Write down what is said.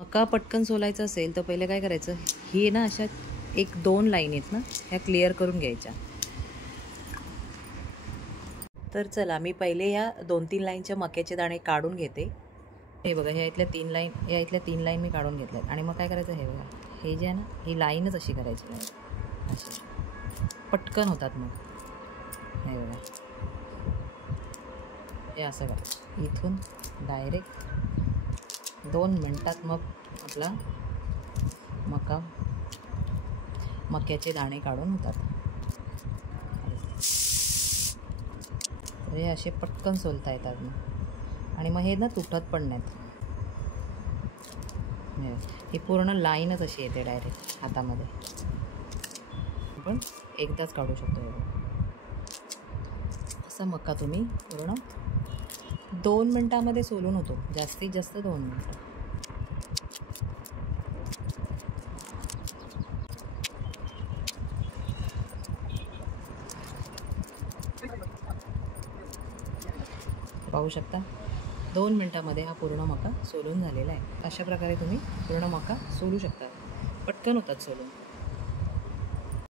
मका पटकन सोलायचं असेल तर पहिले काय करायचं, ही ना अशा 1-2 लाईन आहेत ना, ह्या क्लिअर करून घ्यायच्या. तर चला मी पहिले या 2-3 लाईनच्या मक्याचे दाणे काढून घेते. हे बघा, ह्या इथल्या 3 लाईन मी काढून घेतल्यात. आणि मग काय करायचं, हे बघा, हे जे आहे ना, ही लाईनच अशी करायची, अशी पटकन होतात. मग हे बघा, हे असं करायचं. इथून डायरेक्ट 2 मिनटात मग आपला मक्याचे दाणे काढून होतात. हे असे पटकन सोलता येतात मग. आणि मग हे ना तुटत पण नाहीत. ही पूर्ण लाईनच अशी येते डायरेक्ट हातामध्ये. आपण एकदाच काढू शकतो. असा मका तुम्ही पूर्ण 2 मिनटामध्ये सोलून होतो. जास्तीत जास्त 2 मिनटं. पाहू शकता, 2 मिनटामध्ये हा पूर्ण मका सोलून झालेला आहे. अशा प्रकारे तुम्ही पूर्ण मका सोलू शकता. पटकन होतात सोलून.